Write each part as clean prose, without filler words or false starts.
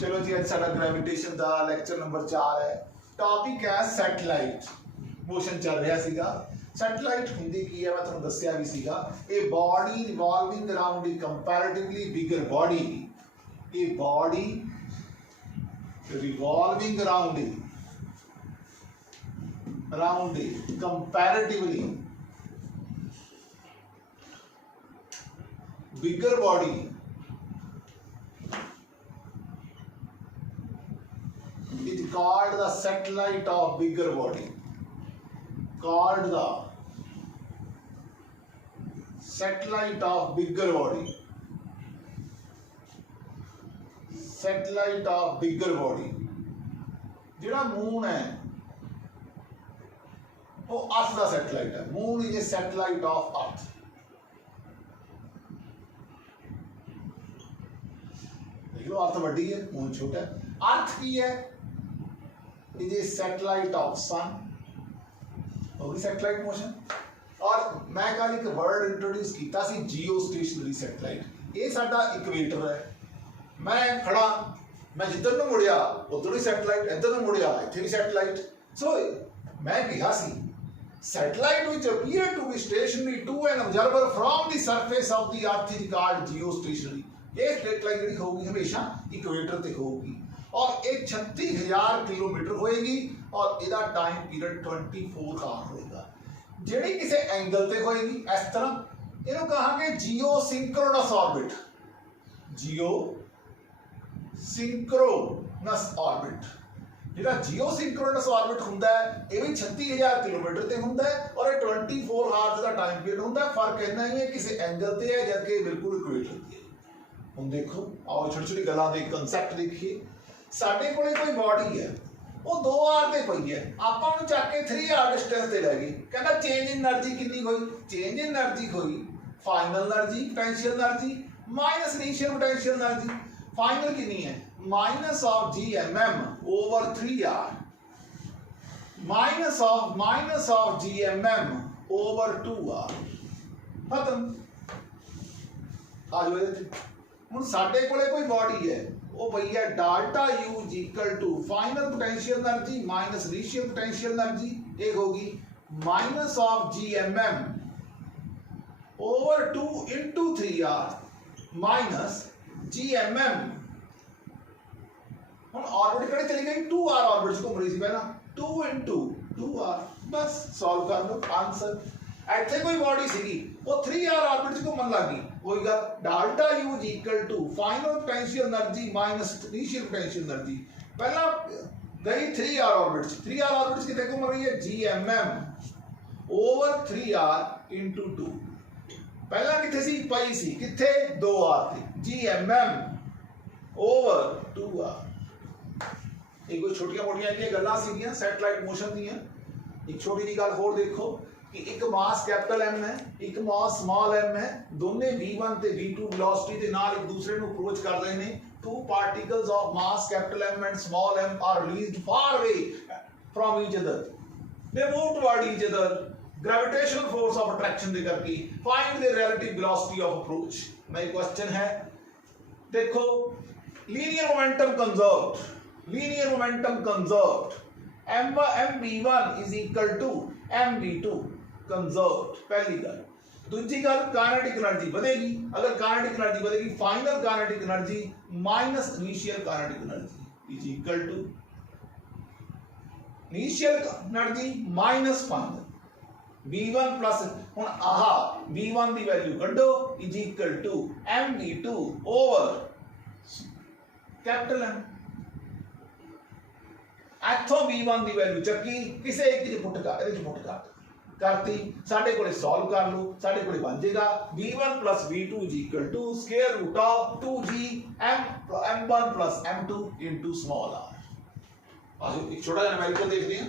चलो जी, अज साडा ग्रेविटेशन का लैक्चर नंबर 4 है। टॉपिक है सैटेलाइट। मोशन चल रहा सीगा। सैटेलाइट हुंदी की है, मैं तुहानूं दस्सिया भी सीगा। A body revolving around a comparatively bigger body. A body revolving around a comparatively bigger body is called the satellite of bigger body. Called the satellite of bigger body. Satellite of bigger body. जिहड़ा moon है वो अर्थ का satellite है। Moon is a satellite of earth. देख लो, अर्थ वड्डी है, moon छोटा है। अर्थ की है इज ए सैटेलाइट ऑफ सन। होगी सैटेलाइट मोशन। और मैं कल एक वर्ड इंट्रोड्यूस किया सी जियो स्टेशनरी सैटेलाइट। ये साडा इक्वेटर है। मैं खड़ा, मैं जिधर ਨੂੰ मुड़िया उधर ही सैटेलाइट, इधर ਨੂੰ मुड़िया इत्थे भी सैटेलाइट। सो मैं कहा सी satellite which appear to be stationary to an observer from the surface of the earth is called geostationary। ये सैटेलाइट ਜਿਹੜੀ होगी हमेशा इक्वेटर ते होगी और ये 36,000 किलोमीटर होएगी और इसका टाइम पीरियड 24 आवर होएगा। ਜਿਹੜੀ किसी एंगल ते होएगी इस तरह इन्हों कहांगे जियो सिंक्रोनस ऑर्बिट। जियो सिंक्रोनस ऑर्बिट। ਜਿਹੜਾ जियो सिंक्रोनस ऑर्बिट हुंदा है ये भी 36,000 किलोमीटर ते हुंदा है और ये 24 आवर्स का टाइम पीरियड हुंदा है। फर्क इतना ही है किसी एंगल ते है जबकि बिल्कुल इक्वेटर ते है। हुण देखो, आओ छोटी छोटी गल्लां दे कंसैप्ट देखिए। साडे कोले कोई बॉडी है, वो 2 आवर ते पई है, आपां नूं चक के 3 आवर डिस्टेंस ते लै गई। कहंदा चेंज इन एनर्जी कितनी होई? चेंज इन एनर्जी होई final energy potential energy minus initial potential energy. Final कितनी है? माइनस ऑफ GMM ओवर 3 आवर माइनस ऑफ GMM ओवर 2 आवर। खत्म। आ जाओ इधर। हुण साडे कोले कोई बॉडी है, वो पई है delta U is equal to final potential energy minus initial potential energy. एक होगी minus of GMM over 2 into 3 R minus GMM। हम ऑर्बिट कड़े चली गई 2 आर ऑर्बिट को मरी सी पहला 2 इंटू 2 आर। बस सॉल्व कर लो आंसर। ਇੱਥੇ कोई बॉडी सीगी वो 3 आर ऑर्बिट को मन लगी होएगा delta U is equal to final potential energy minus initial potential energy. पहला गई 3 आर ऑर्बिट। 3 आर ऑर्बिट कितने को मर रही है? GMM over 3 R into 2। पहला कितने सी पई सी कितने 2 आर थी। GMM over 2 R. ये कोई छोटिया मोटिया गल्लां सीगियां सैटेलाइट मोशन दी। एक छोटी जी गल होर देखो कि एक मास कैपिटल M है, एक मास स्मॉल m है। दोनों v1 ते v2 वेलोसिटी दे नाल एक दूसरे ਨੂੰ अप्रोच कर रहे हैं। Two particles of mass capital M and small m are released far away from each other. They move toward each other. Gravitational force of attraction दे करके find their relative velocity of approach। मैं question है देखो, linear momentum conserved, linear momentum conserved, mv1 is equal to mv2 conserved. पहली गल। दूसरी गल kinetic energy बढ़ेगी। अगर काइनेटिक एनर्जी बढ़ेगी final kinetic energy minus initial kinetic energy is equal to initial energy minus final v1 plus. हुण आहा v1 दी वैल्यू कड्डो is equal to mv2 over capital M। इथों v1 दी वैल्यू चक्की किसे एक च पुट कर इहदे च पुट कर करती। साडे कोले सॉल्व कर लो। साडे कोले बन जाएगा v1 plus v2 is equal to square root of 2g m1 plus m2 into small r। आज एक छोटा सा न्यूमेरिकल देखते हैं।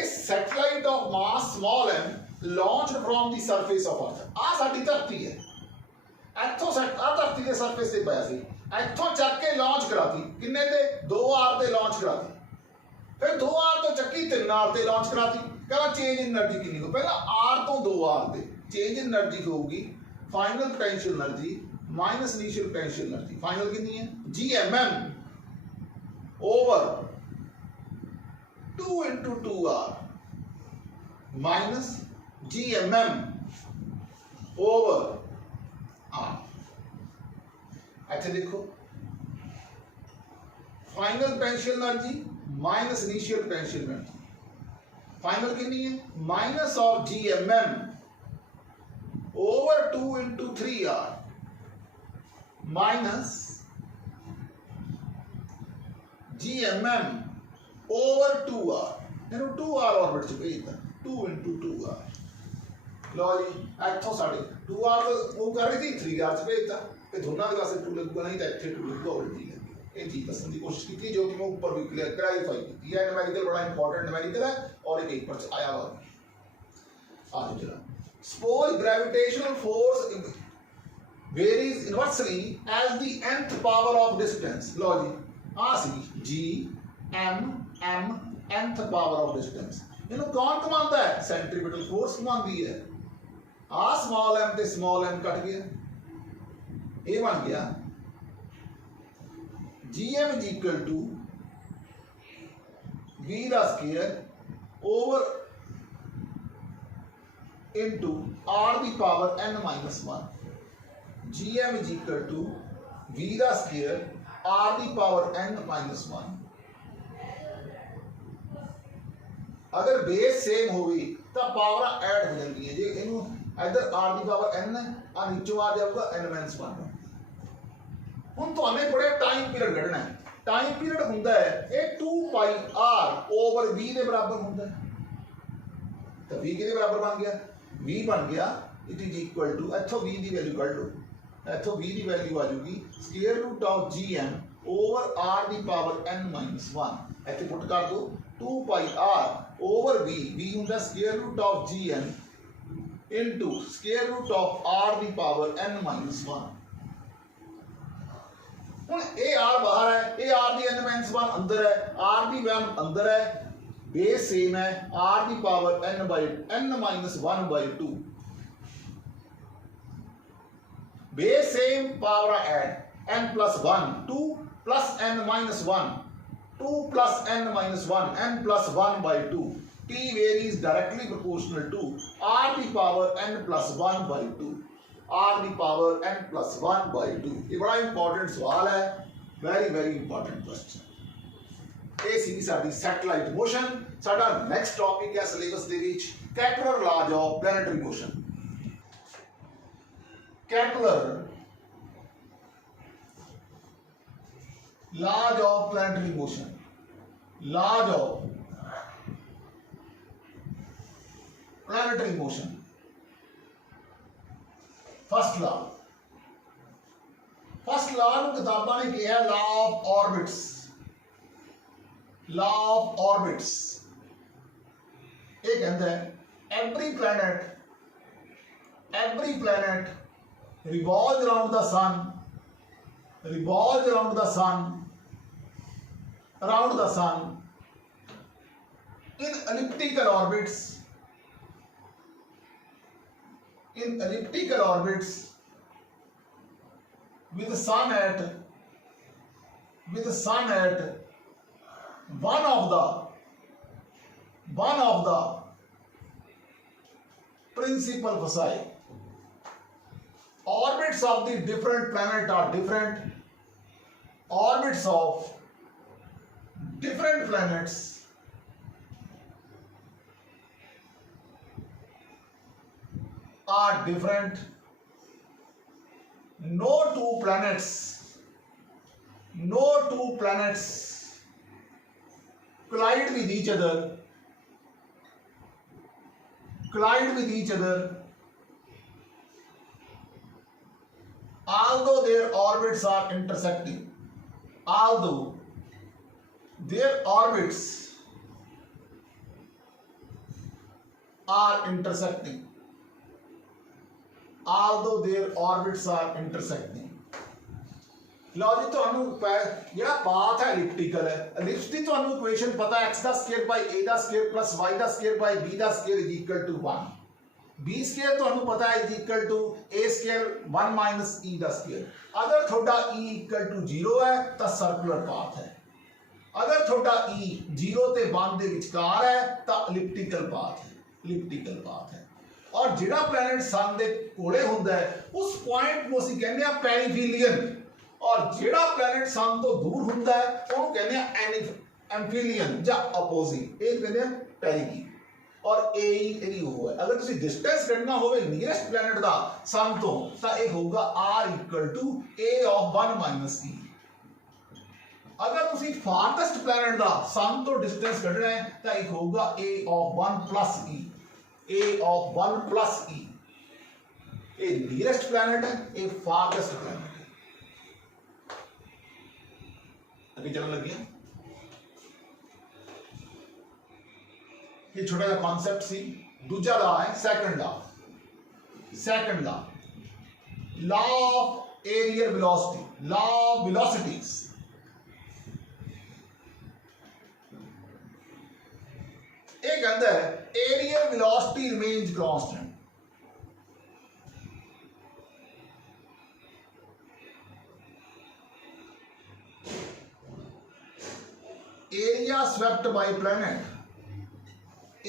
इस satellite of mass small m launched from the surface of earth. आ साडी धरती है, इथों आ धरती के सरफेस ते पाया सी, इथों चक के लॉन्च कराती। किन्ने ते 2 आर ते लॉन्च कराती। फिर 2 आर तो चक्की 3 आर ते लॉन्च कराती। कहना चेंज इन एनर्जी कितनी हो? पहला आर तो 2 आर ते चेंज इन एनर्जी होगी final potential energy minus initial potential energy final कितनी है GMM over 2 into 2R minus GMM over R। अच्छा देखो final potential energy minus initial potential energy final कितनी है minus of GMM over 2 into 3R minus GMM over 2R ਇਹਨੂੰ 2R orbit ਚ ਭੇਜਦਾ 2 into 2R ਲਓ ਜੀ ਇੱਥੋਂ ਸਾਡੇ 2R ਮੂਵ ਕਰ ਰਹੀ ਸੀ 3R ਚ ਭੇਜਦਾ ਤੇ ਦੋਨਾਂ ਦੇ ਪਾਸੇ 2 ਲੱਗੂਗਾ ਨਹੀਂ ਤਾਂ ਇੱਥੇ 2 ਲੱਗੂਗਾ ਉਲਟੀ ਲੱਗੀ ਇਹ ਚੀਜ਼ ਦੱਸਣ ਦੀ ਕੋਸ਼ਿਸ਼ ਕੀਤੀ ਜੋ ਕਿ ਮੈਂ ਉੱਪਰ ਵੀ ਕਲੈਰੀਫਾਈ ਕੀਤੀ ਹੈ ਨਿਊਮੈਰੀਕਲ ਬੜਾ ਇੰਪੋਰਟੈਂਟ ਨਿਊਮੈਰੀਕਲ ਹੈ ਔਰ ਇਹ ਪੇਪਰ ਚ ਆਇਆ ਵਾ ਆਜੋ ਜਰਾ suppose gravitational force varies inversely as the nth power of distance ਲਓ ਜੀ ਆ ਸੀ GMM nth power of distance ਇਹਨੂੰ ਕੌਣ ਕਮਾਉਂਦਾ ਹੈ ਸੈਂਟਰੀਪੀਟਲ ਫੋਰਸ ਕਮਾਉਂਦੀ ਹੈ ਆ ਸਮਾਲ m ਤੇ ਸਮਾਲ m ਕੱਟ ਗਿਆ ਇਹ ਬਣ ਗਿਆ GM is equal to V the square over into R the power n minus 1 GM is equal to V the square R the power n minus 1 अगर base same होगी तो power add हो जाती है जे इनू इधर R की power n है आ नीचों आ जाऊगा n minus 1 ਹੁਣ ਤੁਹਾਨੂੰ ਬੜੇ ਟਾਈਮ ਪੀਰੀਅਡ ਕੱਢਣਾ ਹੈ ਟਾਈਮ ਪੀਰੀਅਡ ਹੁੰਦਾ ਹੈ ਇਹ 2 ਪਾਈ r ਓਵਰ v ਦੇ ਬਰਾਬਰ ਹੁੰਦਾ ਹੈ ਤਾਂ v ਕਿਹਦੇ ਬਰਾਬਰ ਬਣ ਗਿਆ v ਬਣ ਗਿਆ ਇਟ ਇਜ਼ ਇਕੁਅਲ ਟੂ ਇੱਥੋਂ v ਦੀ ਵੈਲਿਊ ਕੱਢ ਲਓ ਇੱਥੋਂ v ਦੀ ਵੈਲਿਊ ਆ ਜਾਊਗੀ square root of gm over r ਦੀ ਪਾਵਰ n minus 1 ਇੱਥੇ ਪੁੱਟ ਕਰ ਦਿਓ 2 ਪਾਈ r ਓਵਰ v ਹੁੰਦਾ square root of gm into square root of r ਦੀ ਪਾਵਰ n minus 1 ਹੁਣ ਇਹ r ਬਾਹਰ ਹੈ ਇਹ r ਦੀ n minus 1 ਅੰਦਰ ਹੈ r ਦੀ ਵੈਮ ਅੰਦਰ ਹੈ बेस सेम है r की power n minus 1 by 2 base same power add n plus 1 2 plus n minus 1 2 plus n minus 1 n plus 1 by 2 t varies directly proportional to r की power n plus 1 by 2 r की power n plus 1 by 2 ये बड़ा important सवाल है very important question ਇਹ ਸੀ ਸਾਡੀ satellite motion ਸਾਡਾ ਨੈਕਸਟ ਟੌਪਿਕ ਹੈ ਸਿਲੇਬਸ ਦੇ ਵਿੱਚ Kepler laws of planetary motion Kepler laws of planetary motion laws of planetary motion first law ਨੂੰ ਕਿਤਾਬਾਂ ਨੇ ਕਿਹਾ law of orbits law of orbits ये कहता है every planet revolves around the sun in elliptical orbits with the sun at one of the principal foci. Orbits of the different planets are different. Orbits of different planets are different. No two planets collide with each other although their orbits are intersecting लो जी ਤੁਹਾਨੂੰ ਜਿਹੜਾ path ਹੈ ਐਲਿਪਟੀਕਲ ਹੈ ਐਲਿਪਸ ਦੀ ਤੁਹਾਨੂੰ equation ਪਤਾ x ਦਾ square by a ਦਾ square plus y ਦਾ square by b ਦਾ square is equal to 1 B square ਤੁਹਾਨੂੰ ਪਤਾ ਹੈ is equal to A square 1 minus E ਦਾ स्केयर। अगर ਤੁਹਾਡਾ e इक्वल टू 0 है ਤਾਂ सर्कुलर पाथ है। अगर ਤੁਹਾਡਾ e 0 ਤੇ 1 ਦੇ ਵਿਚਕਾਰ ਹੈ ਤਾਂ एलिप्टिकल पाथ है। एलिप्टिकल पाथ है। और ਜਿਹੜਾ प्लैनेट सन ਦੇ ਕੋਲੇ ਹੁੰਦਾ ਹੈ ਉਸ ਪੁਆਇੰਟ ਨੂੰ ਅਸੀਂ ਕਹਿੰਦੇ ਆ ਪੈਰੀਫੀਲੀਅਨ। और ਜਿਹੜਾ प्लैनेट सन ਤੋਂ ਦੂਰ ਹੁੰਦਾ ਹੈ ਉਹਨੂੰ ਕਹਿੰਦੇ ਆ एम्फीलियन ਜਾਂ अपोजिट। ਇਹ ਕਹਿੰਦੇ ਆ ਪੈਰੀਗੀ। और ए हो है। अगर तुसी डिस्टेंस कढना होवे नियरेस्ट प्लैनेट दा सन तो तां ये होगा r equal to a of 1 minus e। अगर तुसी फारथेस्ट प्लैनेट दा सन तो डिस्टेंस कढना है तां ये होगा a of 1 plus e। a of 1 plus e। ये नियरेस्ट प्लैनेट है, ये फारथेस्ट प्लैनेट है। अभी चलने लग गया। ये छोटा सा कॉन्सेप्ट सी। दूजा लॉ है second law. Second law of areal velocity, law of velocities. ये कहता है areal velocity remains constant. Area swept by planet,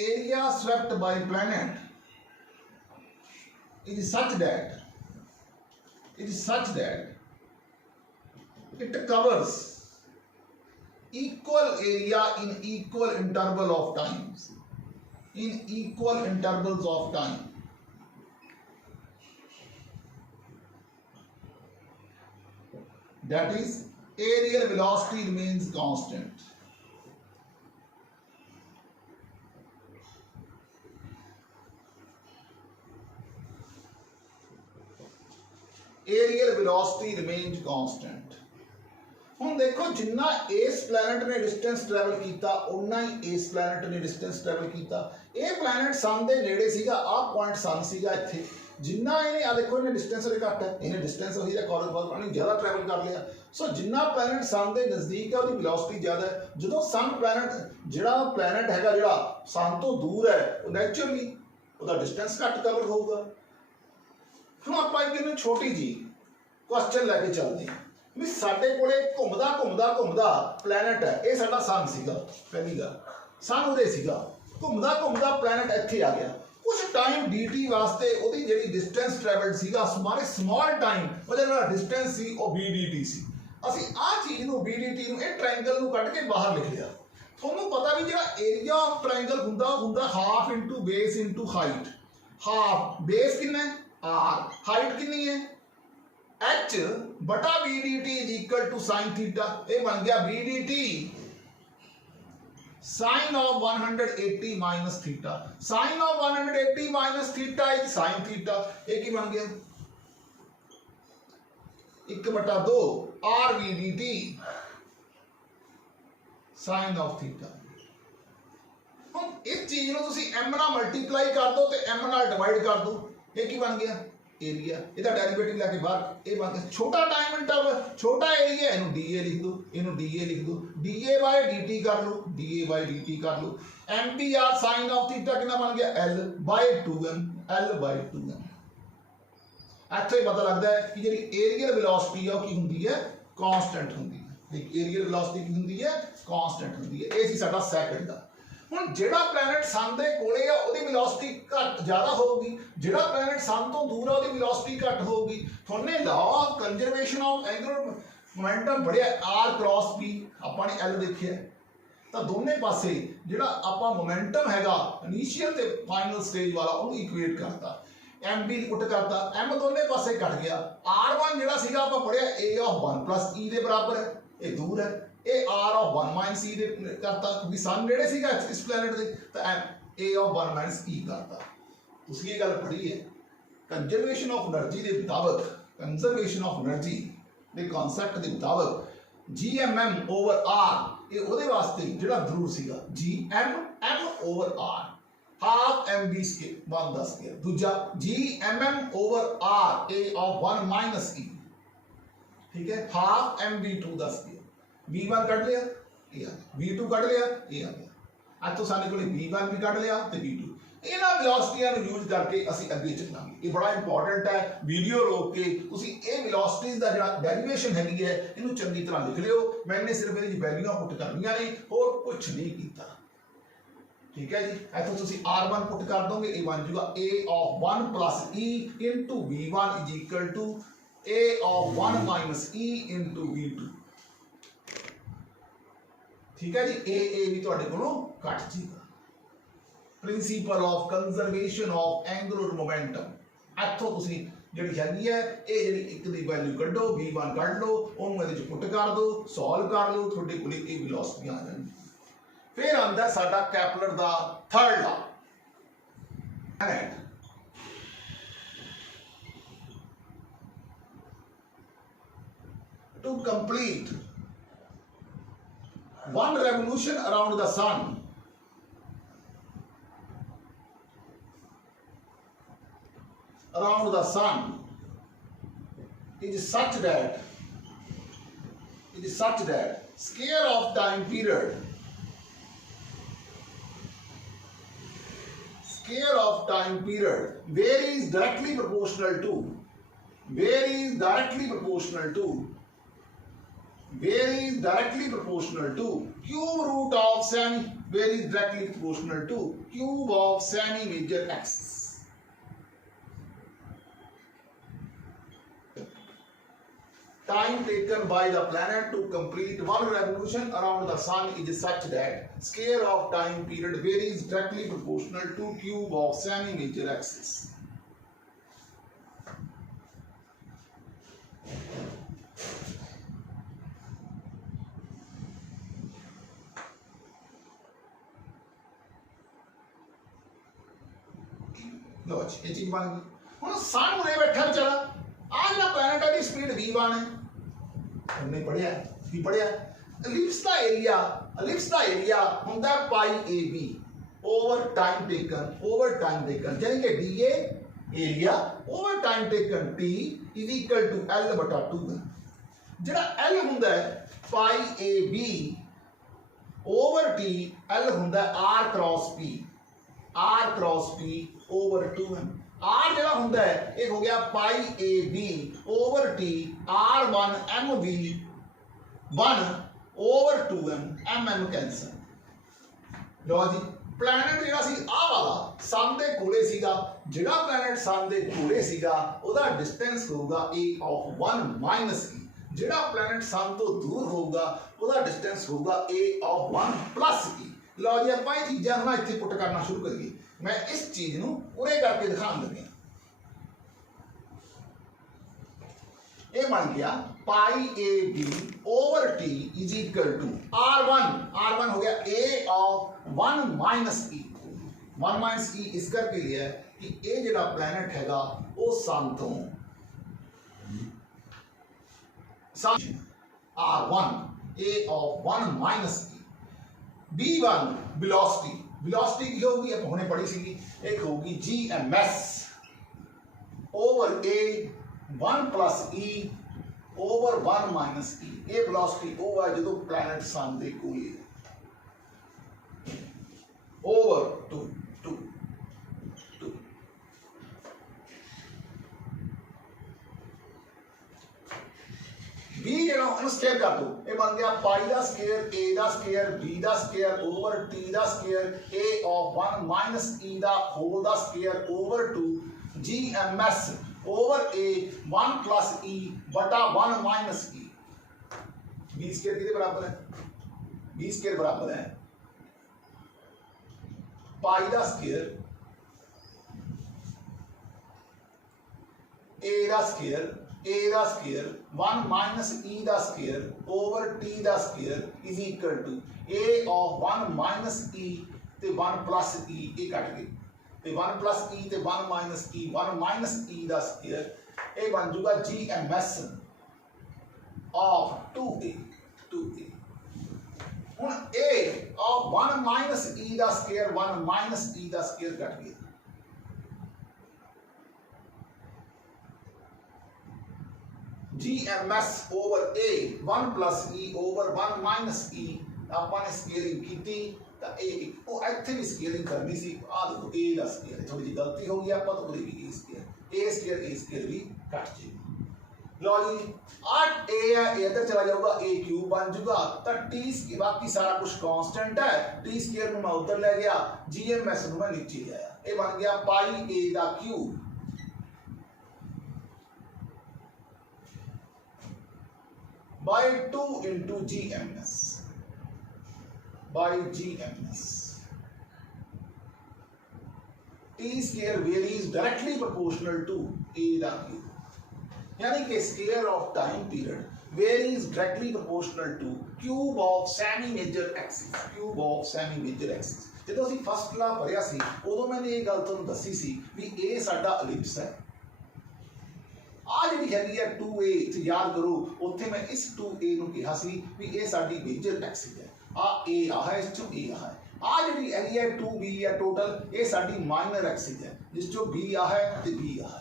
area swept by planet is such that it covers equal area in equal interval of times, in equal intervals of time। that is aerial velocity remains constant। Areal velocity remains constant. हुण देखो जिन्ना इस planet ने distance travel किया उन्ना ही इस planet ने distance travel किया। ये प्लैनेट सन के नेड़े सीगा, आ पॉइंट सन सीगा इत्थे। जिन्ना इन्हें आ देखो इन्हें डिस्टेंस घट है, इन्हें डिस्टेंस वही है कॉरस्पॉन्डिंग ज़्यादा ट्रैवल कर लिया। सो जिन्ना प्लैनेट सन के नज़दीक है उसकी वेलोसिटी ज़्यादा है। जो सन प्लैनेट जिहड़ा प्लैनेट हैगा जिहड़ा सन तो दूर है वो नैचुरली उसका डिस्टेंस घट कवर होगा। ਹੁਣ ਆਪਾਂ ਇੱਕ ਛੋਟੀ ਜੀ ਕੁਐਸਚਨ ਲੈ ਕੇ ਚੱਲਦੇ ਹਾਂ ਵੀ ਸਾਡੇ ਕੋਲੇ ਘੁੰਮਦਾ ਪਲੈਨਟ ਹੈ। ਇਹ ਸਾਡਾ ਸਨ ਸੀਗਾ, ਪਹਿਲੀ ਗੱਲ ਸਨ ਉਰੇ ਸੀਗਾ, ਘੁੰਮਦਾ ਪਲੈਨਟ ਇੱਥੇ ਆ ਗਿਆ। ਕੁਝ ਟਾਈਮ dt ਵਾਸਤੇ ਉਹਦੀ ਜਿਹੜੀ ਡਿਸਟੈਂਸ ਟਰੈਵਲਡ ਸੀਗਾ ਸਮਾਰੇ ਸਮਾਲ ਟਾਈਮ ਉਹਦਾ ਜਿਹੜਾ ਡਿਸਟੈਂਸ ਸੀ ਉਹ vdt ਸੀ। ਅਸੀਂ ਆਹ ਚੀਜ਼ ਨੂੰ vdt ਨੂੰ ਇਹ ਟ੍ਰਾਇੰਗਲ ਨੂੰ ਕੱਢ ਕੇ ਬਾਹਰ ਲਿਖ ਲਿਆ। ਤੁਹਾਨੂੰ ਪਤਾ ਵੀ ਜਿਹੜਾ ਏਰੀਆ ਆਫ ਟ੍ਰਾਇੰਗਲ ਹੁੰਦਾ half into base into height. Half base ਕਿੰਨਾ ਹੈ r, हाइट कितनी है h बटा vdt is equal to sine theta. ये बन गया vdt sine of 180 minus theta. Sine of 180 minus theta is sine theta. ये की बन गया 1/2 r vdt sine of theta. हम इस चीज को तुसी m ਨਾਲ मल्टीप्लाई कर दो ते m ਨਾਲ डिवाइड कर दो। ये की बन गया एरिया। ਇਹਦਾ ਡੈਰੀਵੇਟਿਵ ਲੈ ਕੇ ਬਾਹਰ ਇਹ ਬਣ ਗਿਆ ਛੋਟਾ ਟਾਈਮ ਇੰਟਰਵਲ ਛੋਟਾ ਏਰੀਆ। ਇਹਨੂੰ dA ਲਿਖ ਦੋ, ਇਹਨੂੰ dA ਲਿਖ ਦੋ, dA by dt ਕਰ ਲਓ, dA by dt ਕਰ ਲਓ। mpr sin of theta ਕਿੰਨਾ ਬਣ ਗਿਆ l by 2m, l by 2m। ਇੱਥੇ ਹੀ ਪਤਾ ਲੱਗਦਾ ਹੈ ਕਿ ਜਿਹੜੀ ਏਰੀਅਲ ਵੈਲੋਸਿਟੀ ਆ ਉਹ ਕੀ ਹੁੰਦੀ ਹੈ ਕਾਂਸਟੈਂਟ ਹੁੰਦੀ ਹੈ। ਏਰੀਅਲ ਵੈਲੋਸਿਟੀ ਕੀ ਹੁੰਦੀ ਹੈ ਕਾਂਸਟੈਂਟ ਹੁੰਦੀ ਹੈ। ਇਹ ਸੀ ਸਾਡਾ ਸੈਕੰਡ ਦਾ। ਹੁਣ ਜਿਹੜਾ ਪਲੈਨਟ सन ਦੇ ਕੋਲੇ ਆ ਉਹਦੀ ਵੈਲੋਸਿਟੀ ਘੱਟ ਜ਼ਿਆਦਾ ਹੋਊਗੀ, ਜਿਹੜਾ ਪਲੈਨਟ सन ਤੋਂ ਦੂਰ ਆ ਉਹਦੀ ਵੈਲੋਸਿਟੀ ਘੱਟ ਹੋਊਗੀ। ਤੁਹਾਨੇ law of conservation of angular momentum ਪੜਿਆ r क्रॉस p, ਆਪਾਂ ਨੇ l ਦੇਖਿਆ। ਤਾਂ ਦੋਨੇ ਪਾਸੇ ਜਿਹੜਾ ਆਪਾਂ ਮੋਮੈਂਟਮ ਹੈਗਾ ਇਨੀਸ਼ੀਅਲ ਤੇ ਫਾਈਨਲ ਸਟੇਜ ਵਾਲਾ ਉਹਨੂੰ ਇਕੁਏਟ ਕਰਤਾ, mb ਪੁੱਟ ਕਰਤਾ, m ਦੋਨੇ ਪਾਸੇ ਕੱਟ ਗਿਆ। r1 ਜਿਹੜਾ ਸੀਗਾ ਆਪਾਂ ਪੜਿਆ a of 1 plus e ਦੇ ਬਰਾਬਰ ਹੈ, ਇਹ ਦੂਰ ਹੈ। ए r of 1 minus e करता क्योंकि सन नेड़े सीगा इस प्लैनेट दे तो a of 1 minus e करता। उसकी ये गल पढ़ी है कंजर्वेशन ऑफ एनर्जी के मुताबिक, कंजर्वेशन ऑफ एनर्जी के कॉन्सैप्ट के मुताबिक gmm over r ये ਉਹਦੇ ਵਾਸਤੇ ਜਿਹੜਾ ਜ਼ਰੂਰ ਸੀਗਾ gmm over r half mv square 1 10 square. दूजा gmm over r a of 1 minus e, ठीक है, half mv2 10 square. v1 cut लिया ये आ गया, v2 कट लिया ये आ गया। अब तो सारे को v1 भी कट लिया तो v2 ਇਹਨਾਂ ਵੈਲੋਸਿਟੀਆਂ ਨੂੰ ਯੂਜ਼ ਕਰਕੇ ਅਸੀਂ ਅੱਗੇ ਚੱਲਾਂਗੇ। ਇਹ ਬੜਾ ਇੰਪੋਰਟੈਂਟ ਹੈ। ਵੀਡੀਓ ਰੋਕ ਕੇ ਤੁਸੀਂ ਇਹ ਵੈਲੋਸਿਟੀਜ਼ ਦਾ ਜਿਹੜਾ ਡੈਰੀਵੇਸ਼ਨ ਹੈਗੀ ਹੈ ਇਹਨੂੰ ਚੰਗੀ ਤਰ੍ਹਾਂ ਲਿਖ ਲਿਓ। ਮੈंने ਸਿਰਫ ਇਹਦੀ ਵੈਲਿਊਆਂ ਪੁੱਟ ਕਰਨੀਆਂ ਨੇ, ਹੋਰ ਕੁਝ ਨਹੀਂ ਕੀਤਾ। ठीक है जी, इथों तुसी R1 पुट कर दोगे, ये बन जाएगा A of 1 plus E into V1 is equal to A of 1 minus E into V2। ठीक है जी, A भी तुहाडे कोलों कट जाएगा। Principle of conservation of angular momentum, इथों तुसी ਜਿਹੜੀ ਹੈਗੀ ਹੈ ਇਹ ਜਿਹੜੀ ਇੱਕ ਦੀ ਵੈਲਿਊ ਕੱਢੋ, V1 ਕੱਢ ਲਓ, ਉਹਨੂੰ ਇਹਦੇ ਚ ਪੁੱਟ ਕਰ ਦਿਓ, ਸੋਲਵ ਕਰ ਲਓ, ਤੁਹਾਡੇ ਕੋਲ ਇਹ ਵੈਲੋਸਿਟੀਆਂ ਆ ਜਾਣਗੀਆਂ। फिर आंदा साडा कैपलर दा third law. To complete one revolution around the sun, is such that square of time period varies directly proportional to cube root of semi major axis। Time taken by the planet to complete one revolution around the sun is such that square of time period varies directly proportional to cube of semi major axis। लो जी, ये चीज बन गई। हुण सन उरे बैठा चला, आ जो planet है स्पीड V1 है, हमने पढ़िया की पढ़िया। एलिप्स का एरिया होंदा pi AB over time taken यानी कि DA area over time taken T is equal to L/2। जेड़ा L होंदा है pi AB over T, L होंदा R cross P over 2m। R ਜਿਹੜਾ ਹੁੰਦਾ ਹੈ ਇਹ ਹੋ ਗਿਆ pi AB over T R1 MV1 ओवर 2m, mm कैंसल। लो जी, प्लैनेट ਜਿਹੜਾ ਸੀ ਆਹ ਵਾਲਾ सन ਦੇ ਕੋਲੇ ਸੀਗਾ, ਜਿਹੜਾ प्लैनेट सन ਦੇ ਕੋਲੇ ਸੀਗਾ ਉਹਦਾ डिस्टेंस ਹੋਊਗਾ A of 1 minus E। ਜਿਹੜਾ प्लैनेट सन ਤੋਂ ਦੂਰ ਹੋਊਗਾ ਉਹਦਾ डिस्टेंस ਹੋਊਗਾ A of 1 plus E। लो जी, ਆਪਾਂ ਇਹ ਚੀਜ਼ਾਂ ਹੁਣ ਇੱਥੇ ਪੁੱਟ ਕਰਨਾ ਸ਼ੁਰੂ ਕਰੀਏ। मैं इस चीज नूं उरे करके दिखाने लगे। ये बन गया pi AB over T is equal to R1 हो गया A of 1 minus E। 1 minus E इस करके लिया है कि ये जिहड़ा प्लैनेट हैगा वो सन तो R1 A of 1 minus E। B1 velocity की होगी, अब हमने पढ़ी सी, एक होगी GMS over A 1 plus E over 1 minus E। ये वेलोसिटी वो है जो प्लैनेट सन दे कोले ओवर 2 B ਜਿਹੜਾ ਉਹਨੂੰ ਸਕੁਅਰ ਕਰ ਦੋ, ਇਹ ਬਣ ਗਿਆ ਪਾਈ ਦਾ ਸਕੁਅਰ A ਦਾ ਸਕੁਅਰ B ਦਾ ਸਕੁਅਰ ਓਵਰ T ਦਾ square A of 1 minus E ਦਾ ਹੋਲ ਦਾ square over 2 GMS over A 1 plus E बटा 1 minus E। B स्क्वायर कितने बराबर है? B स्क्वायर बराबर है पाई ਦਾ ਸਕੁਅਰ A ਦਾ ਸਕੁਅਰ 1 minus E ਦਾ ਸਕੁਅਰ ओवर T ਦਾ square is equal to A of 1 minus E ਤੇ 1 plus E ਇਹ ਕੱਟ ਗਏ ਤੇ 1 plus E ਤੇ 1 minus E 1 minus E ਦਾ ਸਕੁਅਰ ਇਹ ਬਣ ਜੂਗਾ GMS of 2A। ਹੁਣ A of 1 minus E ਦਾ ਸਕੁਅਰ 1 minus E ਦਾ ਸਕੁਅਰ ਕੱਟ ਗਿਆ GMS over A 1 plus E over 1 minus E upon squaring की ਤਾਂ ਇਹ ਇੱਥੇ ਵੀ ਸਕੇਲਿੰਗ ਕਰਨੀ ਸੀ। ਆਹ ਦੇਖੋ ए ਦਾ ਸਕੇਅਰ ਥੋੜੀ ਜਿਹੀ ਗਲਤੀ ਹੋ ਗਈ, ਆਪਾਂ ਤਾਂ ਉਹਦੇ ਵੀ ए ਸਕੇਅਰ ਵੀ ਕੱਟ ਜੇ। लो जी 8 ए है, ए इधर चला जाऊगा, ए क्यूब बन जाऊगा। तो टी बाकी सारा कुछ कांस्टेंट है, टी स्क्वायर में मैं उधर ले गया, जीएमएस में मैं नीचे ले आया, ये बन गया पाई ए दा cube by 2 into GMS by GMS. T square varies directly proportional to A दा क्यूब, यानी कि square of time period varies directly proportional to cube of semi major axis, cube of semi major axis. ਜਦੋਂ ਅਸੀਂ first ਲਾ ਪੜਿਆ ਸੀ ਉਦੋਂ ਮੈंने ਇਹ ਗੱਲ ਤੁਹਾਨੂੰ ਦੱਸੀ ਸੀ ਵੀ ਇਹ ਸਾਡਾ ਐਲਿਪਸ ਹੈ। ਆ ਜਿਹੜੀ ਹੈਗੀ ਹੈ 2a, ਯਾਦ ਕਰੋ ਉੱਥੇ ਮੈਂ ਇਸ 2a ਨੂੰ ਕਿਹਾ ਸੀ ਵੀ ਇਹ ਸਾਡੀ ਮੇਜਰ ਐਕਸਿਸ ਹੈ। ਆ a ਆ ਹੈ, ਇਸ ਚੋਂ a ਆ ਹੈ। ਆ ਜਿਹੜੀ ਹੈਗੀ ਹੈ 2b ਹੈ ਟੋਟਲ, ਇਹ ਸਾਡੀ ਮਾਈਨਰ ਐਕਸਿਸ ਹੈ ਜਿਸ ਚੋਂ b ਆ ਹੈ ਤੇ b ਆ ਹੈ।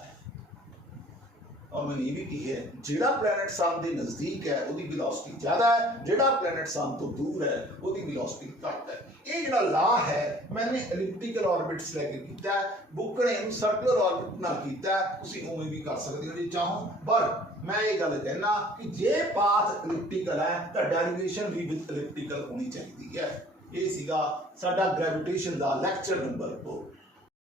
और मैंने ये भी की है जेड़ा प्लैनेट सन के नज़दीक है उसकी वेलोसिटी ज़्यादा है, जेड़ा प्लैनेट सन तो दूर है उसकी वेलोसिटी घट है। ये जो ला है मैंने एलिप्टिकल ऑर्बिट्स लैके किया है, बुक ने सर्कुलर ऑर्बिट नाल किया है, तुसीं उवें भी कर सकते हो जे चाहो। पर मैं ये गल कहना कि जे पाथ एलिप्टिकल है तो डेरिवेशन भी विद एलिप्टिकल होनी चाहिए है। ये सीगा साडा ग्रेविटेशन का लैक्चर नंबर 2।